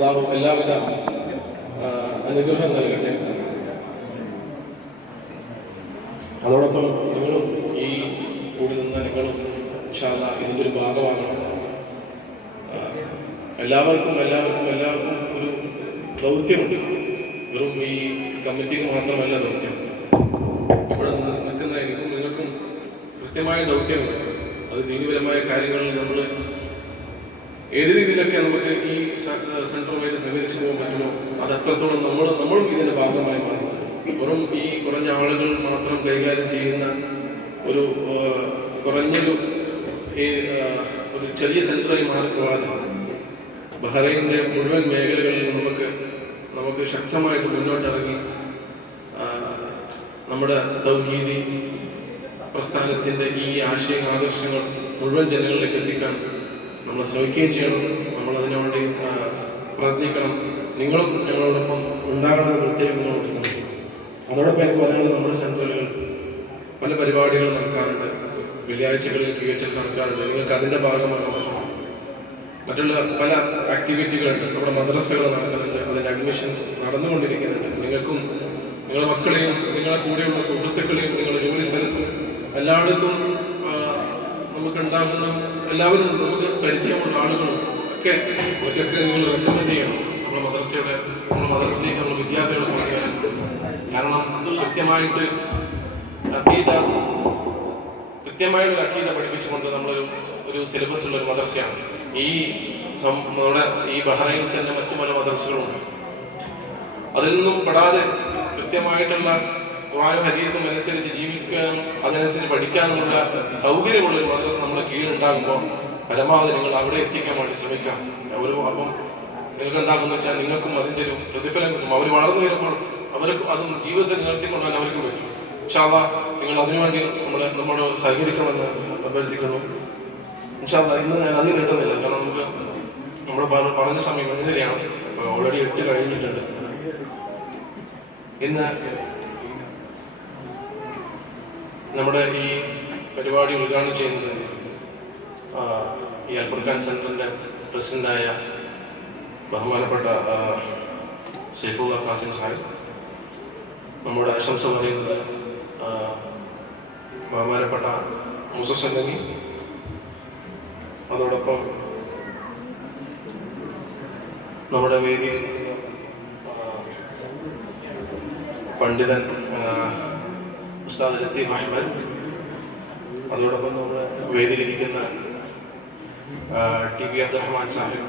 അള്ളാഹു എല്ലാവിധ അനുഗ്രഹം നൽകട്ടെ. അതോടൊപ്പം നിങ്ങളും ഈ കൂടി നിന്ന നിങ്ങളും ഷാദ ഇതിന്റെ ഒരു ഭാഗമാകണം. എല്ലാവർക്കും എല്ലാവർക്കും എല്ലാവർക്കും ഒരു ദൗത്യമുണ്ട് വെറും ഈ കമ്മിറ്റിക്ക് മാത്രമല്ല ദൗത്യം. ഇവിടെ നിൽക്കുന്ന എനിക്കും നിങ്ങൾക്കും കൃത്യമായ ദൗത്യമുണ്ട് അത് ദീനപരമായ കാര്യങ്ങളിൽ നമ്മൾ ഏത് രീതിയിലൊക്കെ നമുക്ക് ഈ സെൻട്രൽ വൈദ്യ സഹകരിച്ചു പോകാൻ പറ്റുമോ? അത് അത്രത്തോളം നമ്മൾ നമ്മളും ഇതിന്റെ ഭാഗമായി മാറി. വെറും ഈ കുറഞ്ഞ ആളുകൾ മാത്രം കൈകാര്യം ചെയ്യുന്ന ഒരു കുറഞ്ഞൊരു ഒരു ചെറിയ സെന്ററായി മാറിപ്പോകാതെ ബഹ്റൈനിന്റെ മുഴുവൻ മേഖലകളിൽ നമുക്ക് നമുക്ക് ശക്തമായിട്ട് മുന്നോട്ടിറങ്ങി നമ്മുടെ തൗഹീദി പ്രസ്ഥാനത്തിന്റെ ഈ ആശയ ആദർശങ്ങൾ മുഴുവൻ ജനങ്ങളിലേക്ക് എത്തിക്കാൻ നമ്മൾ ശ്രമിക്കുകയും ചെയ്യണം നമ്മൾ അതിനുവേണ്ടി വേണ്ടി പ്രയത്നിക്കണം നിങ്ങളും ഞങ്ങളോടൊപ്പം ഉണ്ടാകണമെന്ന് പ്രത്യേകം നിങ്ങളോടൊപ്പം അതോടൊപ്പം എനിക്ക് പറയാനുള്ളത് നമ്മുടെ സെന്ററുകൾ പല പരിപാടികൾ നടക്കാറുണ്ട്. വെള്ളിയാഴ്ചകളിൽ പി എച്ച് നടക്കാറുണ്ട് നിങ്ങൾക്ക് അതിന്റെ ഭാഗമാകാം മറ്റുള്ള പല ആക്ടിവിറ്റികളുണ്ട്. നമ്മുടെ മദ്രസകൾ നടക്കുന്നുണ്ട്. അതിന്റെ അഡ്മിഷൻ നടന്നുകൊണ്ടിരിക്കുന്നുണ്ട്. നിങ്ങൾക്കും നിങ്ങളുടെ മക്കളെയും നിങ്ങളെ കൂടെയുള്ള സുഹൃത്തുക്കളെയും നിങ്ങളുടെ ജോലി സ്ഥലത്തും എല്ലായിടത്തും നമുക്ക് ഉണ്ടാകുന്ന എല്ലാവരും നമുക്ക് പരിചയമുള്ള ആളുകളും ഒക്കെ അവർക്കൊക്കെ നിങ്ങൾ റെക്കമെൻഡ് ചെയ്യണം. നമ്മുടെ മദ്രസയുടെ നമ്മുടെ മദ്രസയിലേക്ക് നമ്മൾ വിദ്യാർത്ഥികളെ കൊണ്ടുവരാൻ. കാരണം കൃത്യമായിട്ട് അതീത കൃത്യമായിട്ട് അഖീത പഠിപ്പിച്ചുകൊണ്ട് നമ്മളൊരു ഒരു സിലബസ് ഉള്ള ഒരു മദർസയാണ്. ഈ നമ്മുടെ ഈ ബഹ്റൈനിൽ തന്നെ മറ്റു പല മദർസകളുണ്ട്. അതിൽ നിന്നും പെടാതെ കൃത്യമായിട്ടുള്ള ഖുറാനും ഹദീസും അനുസരിച്ച് ജീവിക്കാനും അതിനനുസരിച്ച് പഠിക്കാനുമുള്ള സൗകര്യമുള്ള ഒരു മദ്രസ നമ്മുടെ കീഴിലുണ്ടാകുമ്പോൾ പരമാവധി നിങ്ങൾ അവിടെ എത്തിക്കാൻ വേണ്ടി ശ്രമിക്കാം ഒരു അപ്പം നിങ്ങൾക്ക് എന്താകുന്ന വെച്ചാൽ നിങ്ങൾക്കും അതിന്റെ ഒരു പ്രതിഫലം കിട്ടും. അവർ വളർന്നു വരുമ്പോൾ അവർക്ക് അതും ജീവിതത്തിൽ നിലനിർത്തിക്കൊണ്ടാൻ അവർക്ക് പറ്റും. ഇൻഷാല്ല നിങ്ങൾ അതിനുവേണ്ടി നമ്മൾ നമ്മോട് സഹകരിക്കണമെന്ന് അഭ്യർത്ഥിക്കുന്നു. ഇൻഷാല്ല ഇന്ന് അന്ന് കിട്ടുന്നില്ല കാരണം നമുക്ക് നമ്മൾ പറ- പറഞ്ഞ സമയം ഇന്നലെയാണ് ഓൾറെഡി എട്ട് കഴിഞ്ഞിട്ടുണ്ട്. ഇന്ന് നമ്മുടെ ഈ പരിപാടി ഉദ്ഘാടനം ചെയ്യുന്നത് ഈ അൽഫുർ ഖാൻ സെന്ററിന്റെ പ്രസിഡന്റായ ബഹുമാനപ്പെട്ട സെയ്ഫു സൈഫുള്ള ഖാസിം സാഹിബ് നമ്മുടെ ആശംസ പറയുന്നത് ബഹുമാനപ്പെട്ട മുസസംഗമി അതോടൊപ്പം നമ്മുടെ വേദിയിൽ പണ്ഡിതൻ ഉസ്താദ് ലത്തീഫ് അഹമ്മദ് അതോടൊപ്പം നമ്മുടെ വേദിയിലിരിക്കുന്ന ടി വി അബ്ദുറഹ്മാൻ സാഹിബ്